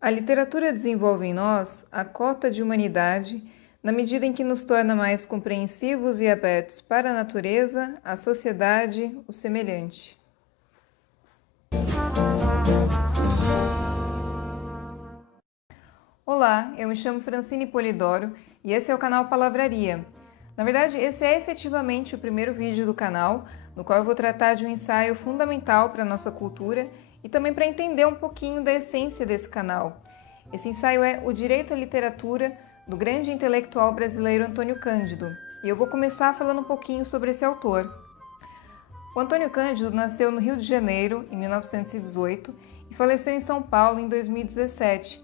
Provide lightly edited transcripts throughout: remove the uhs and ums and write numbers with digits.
A literatura desenvolve em nós a cota de humanidade na medida em que nos torna mais compreensivos e abertos para a natureza, a sociedade, o semelhante. Olá, eu me chamo Francine Polidoro e esse é o canal Palavraria. Na verdade, esse é efetivamente o primeiro vídeo do canal, no qual eu vou tratar de um ensaio fundamental para a nossa cultura e também para entender um pouquinho da essência desse canal. Esse ensaio é O Direito à Literatura, do grande intelectual brasileiro Antônio Cândido, e eu vou começar falando um pouquinho sobre esse autor. O Antônio Cândido nasceu no Rio de Janeiro, em 1918, e faleceu em São Paulo em 2017.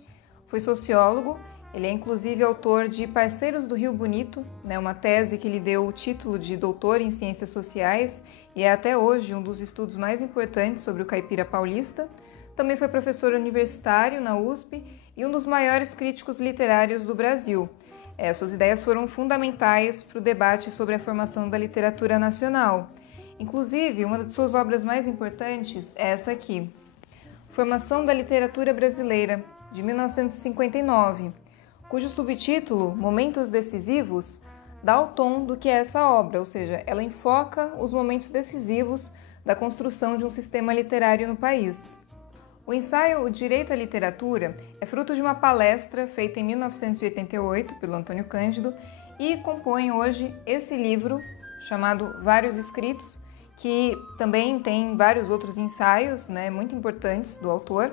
Foi sociólogo, ele é inclusive autor de Parceiros do Rio Bonito, uma tese que lhe deu o título de doutor em Ciências Sociais e é até hoje um dos estudos mais importantes sobre o caipira paulista. Também foi professor universitário na USP e um dos maiores críticos literários do Brasil. Suas ideias foram fundamentais para o debate sobre a formação da literatura nacional. Inclusive, uma de suas obras mais importantes é essa aqui, Formação da Literatura Brasileira, de 1959, cujo subtítulo, Momentos Decisivos, dá o tom do que é essa obra, ou seja, ela enfoca os momentos decisivos da construção de um sistema literário no país. O ensaio O Direito à Literatura é fruto de uma palestra feita em 1988 pelo Antônio Cândido e compõe hoje esse livro chamado Vários Escritos, que também tem vários outros ensaios muito importantes do autor.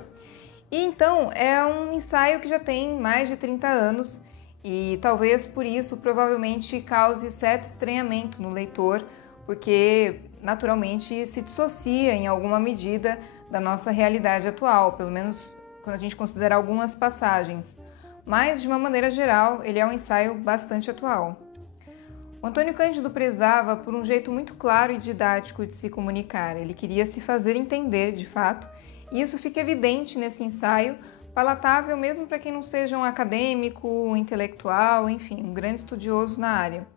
E então é um ensaio que já tem mais de 30 anos e talvez por isso provavelmente cause certo estranhamento no leitor, porque naturalmente se dissocia em alguma medida da nossa realidade atual, pelo menos quando a gente considerar algumas passagens. Mas de uma maneira geral, ele é um ensaio bastante atual. O Antônio Cândido prezava por um jeito muito claro e didático de se comunicar. Ele queria se fazer entender, de fato, e isso fica evidente nesse ensaio, palatável mesmo para quem não seja um acadêmico, um intelectual, enfim, um grande estudioso na área.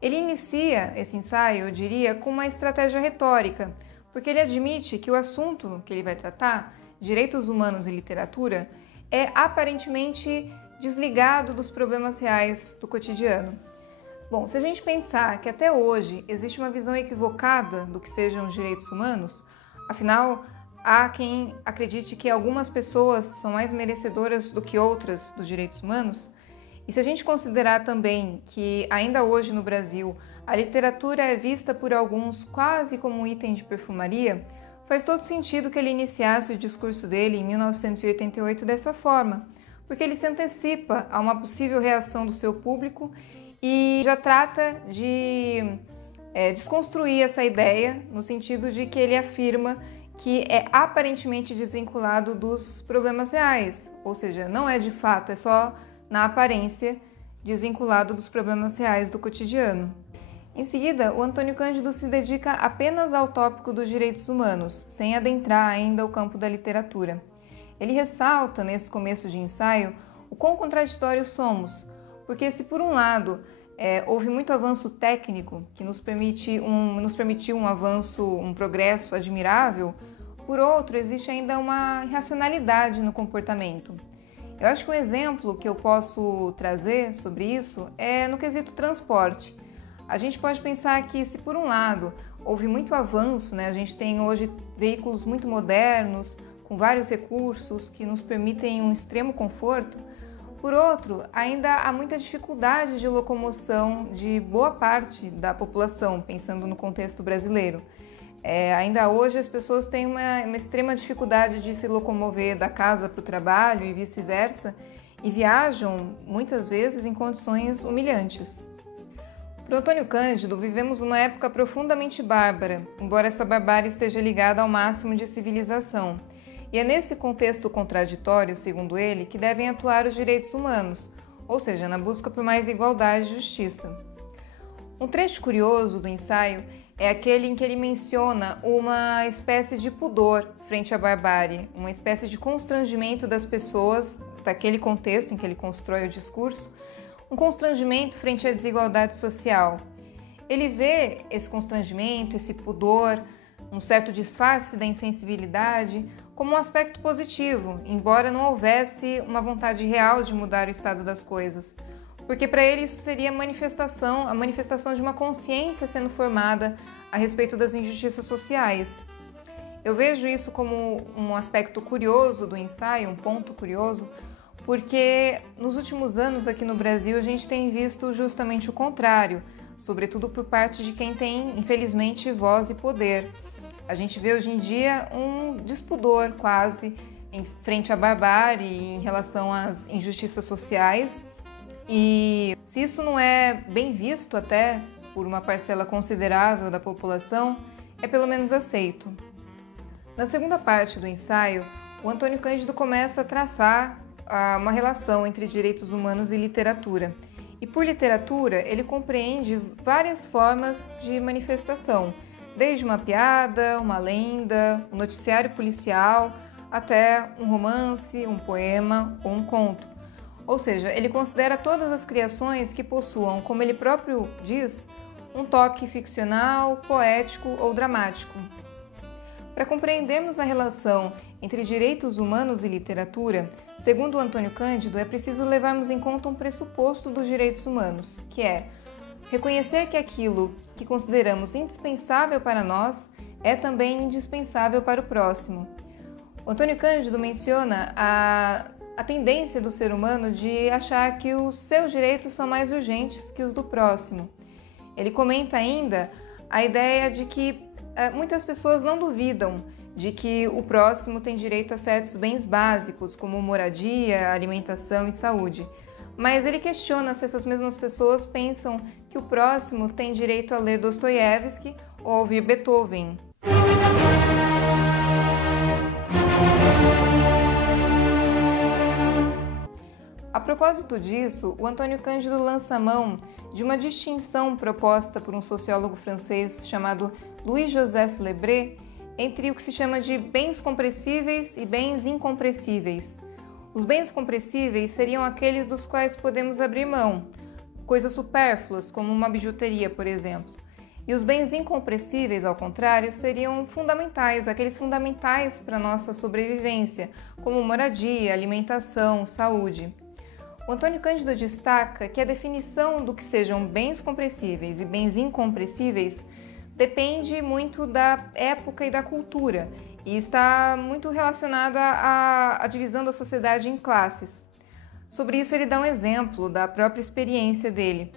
Ele inicia esse ensaio, eu diria, com uma estratégia retórica, porque ele admite que o assunto que ele vai tratar, direitos humanos e literatura, é aparentemente desligado dos problemas reais do cotidiano. Bom, se a gente pensar que até hoje existe uma visão equivocada do que sejam os direitos humanos, afinal, há quem acredite que algumas pessoas são mais merecedoras do que outras dos direitos humanos, e se a gente considerar também que ainda hoje no Brasil a literatura é vista por alguns quase como um item de perfumaria, faz todo sentido que ele iniciasse o discurso dele em 1988 dessa forma, porque ele se antecipa a uma possível reação do seu público e já trata de desconstruir essa ideia no sentido de que ele afirma que é aparentemente desvinculado dos problemas reais, ou seja, não é de fato, é só na aparência desvinculado dos problemas reais do cotidiano. Em seguida, o Antônio Cândido se dedica apenas ao tópico dos direitos humanos, sem adentrar ainda o campo da literatura. Ele ressalta, nesse começo de ensaio, o quão contraditórios somos, porque se por um lado houve muito avanço técnico, que nos permitiu um avanço, um progresso admirável, por outro, existe ainda uma irracionalidade no comportamento. Eu acho que um exemplo que eu posso trazer sobre isso é no quesito transporte. A gente pode pensar que se por um lado houve muito avanço, a gente tem hoje veículos muito modernos, com vários recursos que nos permitem um extremo conforto, por outro, ainda há muita dificuldade de locomoção de boa parte da população, pensando no contexto brasileiro. Ainda hoje as pessoas têm uma extrema dificuldade de se locomover da casa para o trabalho e vice-versa, e viajam muitas vezes em condições humilhantes. Para o Antônio Cândido, vivemos uma época profundamente bárbara, embora essa barbárie esteja ligada ao máximo de civilização. E é nesse contexto contraditório, segundo ele, que devem atuar os direitos humanos, ou seja, na busca por mais igualdade e justiça. Um trecho curioso do ensaio é aquele em que ele menciona uma espécie de pudor frente à barbárie, uma espécie de constrangimento das pessoas, daquele contexto em que ele constrói o discurso, um constrangimento frente à desigualdade social. Ele vê esse constrangimento, esse pudor, um certo disfarce da insensibilidade como um aspecto positivo, embora não houvesse uma vontade real de mudar o estado das coisas. Porque para ele isso seria a manifestação de uma consciência sendo formada a respeito das injustiças sociais. Eu vejo isso como um aspecto curioso do ensaio, um ponto curioso, porque nos últimos anos aqui no Brasil a gente tem visto justamente o contrário, sobretudo por parte de quem tem, infelizmente, voz e poder. A gente vê hoje em dia um despudor quase em frente à barbárie em relação às injustiças sociais. E se isso não é bem visto até por uma parcela considerável da população, é pelo menos aceito. Na segunda parte do ensaio, o Antônio Cândido começa a traçar uma relação entre direitos humanos e literatura. E por literatura, ele compreende várias formas de manifestação, desde uma piada, uma lenda, um noticiário policial, até um romance, um poema ou um conto. Ou seja, ele considera todas as criações que possuam, como ele próprio diz, um toque ficcional, poético ou dramático. Para compreendermos a relação entre direitos humanos e literatura, segundo o Antônio Cândido, é preciso levarmos em conta um pressuposto dos direitos humanos, que é reconhecer que aquilo que consideramos indispensável para nós é também indispensável para o próximo. O Antônio Cândido menciona a tendência do ser humano de achar que os seus direitos são mais urgentes que os do próximo. Ele comenta ainda a ideia de que muitas pessoas não duvidam de que o próximo tem direito a certos bens básicos, como moradia, alimentação e saúde. Mas ele questiona se essas mesmas pessoas pensam que o próximo tem direito a ler Dostoiévski ou a ouvir Beethoven. A propósito disso, o Antônio Cândido lança mão de uma distinção proposta por um sociólogo francês chamado Louis-Joseph Lebré entre o que se chama de bens compressíveis e bens incompressíveis. Os bens compressíveis seriam aqueles dos quais podemos abrir mão, coisas supérfluas, como uma bijuteria, por exemplo. E os bens incompressíveis, ao contrário, seriam fundamentais, aqueles fundamentais para a nossa sobrevivência, como moradia, alimentação, saúde. O Antônio Cândido destaca que a definição do que sejam bens compressíveis e bens incompressíveis depende muito da época e da cultura e está muito relacionada à divisão da sociedade em classes. Sobre isso ele dá um exemplo da própria experiência dele.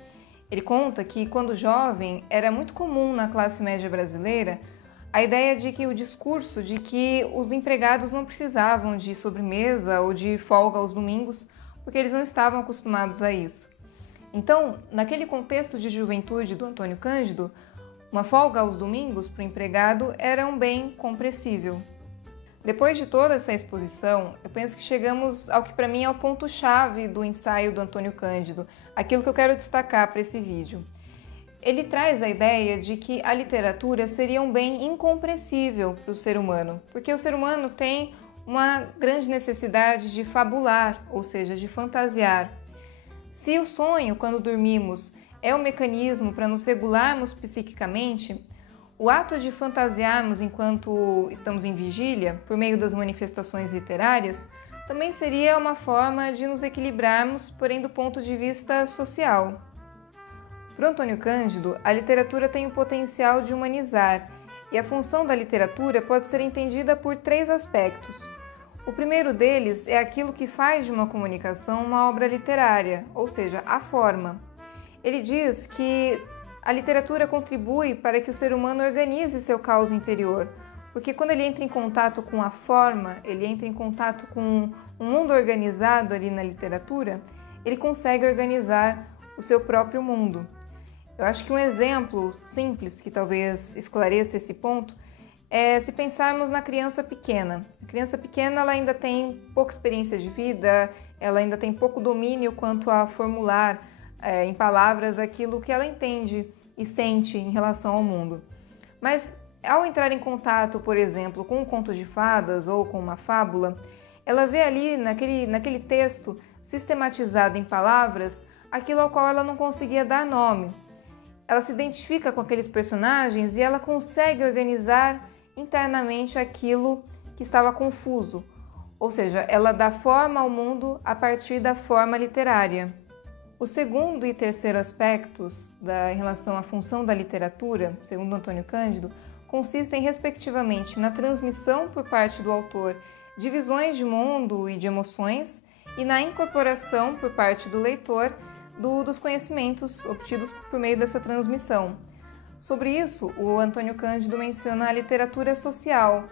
Ele conta que, quando jovem, era muito comum na classe média brasileira a ideia de que o discurso de que os empregados não precisavam de sobremesa ou de folga aos domingos porque eles não estavam acostumados a isso. Então, naquele contexto de juventude do Antônio Cândido, uma folga aos domingos para o empregado era um bem compressível. Depois de toda essa exposição, eu penso que chegamos ao que para mim é o ponto-chave do ensaio do Antônio Cândido, aquilo que eu quero destacar para esse vídeo. Ele traz a ideia de que a literatura seria um bem incompressível para o ser humano, porque o ser humano tem uma grande necessidade de fabular, ou seja, de fantasiar. Se o sonho, quando dormimos, é um mecanismo para nos regularmos psiquicamente, o ato de fantasiarmos enquanto estamos em vigília, por meio das manifestações literárias, também seria uma forma de nos equilibrarmos, porém do ponto de vista social. Para Antônio Cândido, a literatura tem o potencial de humanizar, e a função da literatura pode ser entendida por 3 aspectos. O primeiro deles é aquilo que faz de uma comunicação uma obra literária, ou seja, a forma. Ele diz que a literatura contribui para que o ser humano organize seu caos interior, porque quando ele entra em contato com a forma, ele entra em contato com um mundo organizado ali na literatura, ele consegue organizar o seu próprio mundo. Eu acho que um exemplo simples que talvez esclareça esse ponto é se pensarmos na criança pequena. A criança pequena ela ainda tem pouca experiência de vida, ela ainda tem pouco domínio quanto a formular em palavras aquilo que ela entende e sente em relação ao mundo. Mas ao entrar em contato, por exemplo, com um conto de fadas ou com uma fábula, ela vê ali naquele texto sistematizado em palavras aquilo ao qual ela não conseguia dar nome. Ela se identifica com aqueles personagens e ela consegue organizar internamente aquilo que estava confuso, ou seja, ela dá forma ao mundo a partir da forma literária. O segundo e terceiro aspectos em relação à função da literatura, segundo Antônio Cândido, consistem respectivamente na transmissão por parte do autor de visões de mundo e de emoções e na incorporação por parte do leitor dos conhecimentos obtidos por meio dessa transmissão. Sobre isso, o Antônio Cândido menciona a literatura social,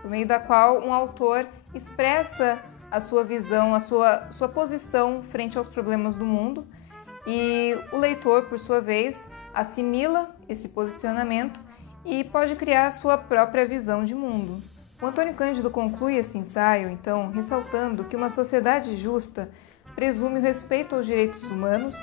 por meio da qual um autor expressa a sua visão, a sua posição frente aos problemas do mundo, e o leitor, por sua vez, assimila esse posicionamento e pode criar a sua própria visão de mundo. O Antônio Cândido conclui esse ensaio, então, ressaltando que uma sociedade justa presume o respeito aos direitos humanos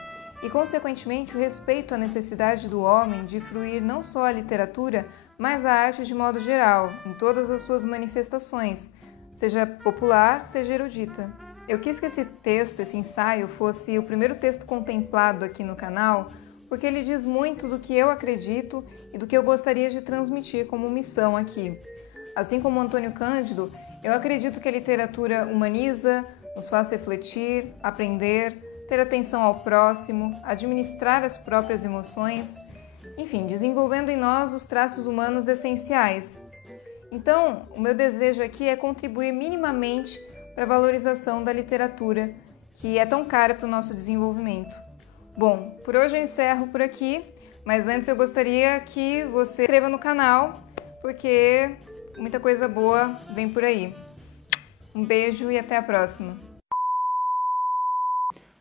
e, consequentemente, o respeito à necessidade do homem de fruir não só a literatura, mas a arte de modo geral, em todas as suas manifestações, seja popular, seja erudita. Eu quis que esse texto, esse ensaio, fosse o primeiro texto contemplado aqui no canal, porque ele diz muito do que eu acredito e do que eu gostaria de transmitir como missão aqui. Assim como Antônio Cândido, eu acredito que a literatura humaniza, nos faz refletir, aprender, ter atenção ao próximo, administrar as próprias emoções, enfim, desenvolvendo em nós os traços humanos essenciais. Então, o meu desejo aqui é contribuir minimamente para a valorização da literatura, que é tão cara para o nosso desenvolvimento. Bom, por hoje eu encerro por aqui, mas antes eu gostaria que você se inscreva no canal, porque muita coisa boa vem por aí. Um beijo e até a próxima.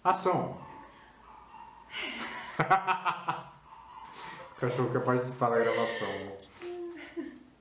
Ação! O cachorro quer participar da gravação.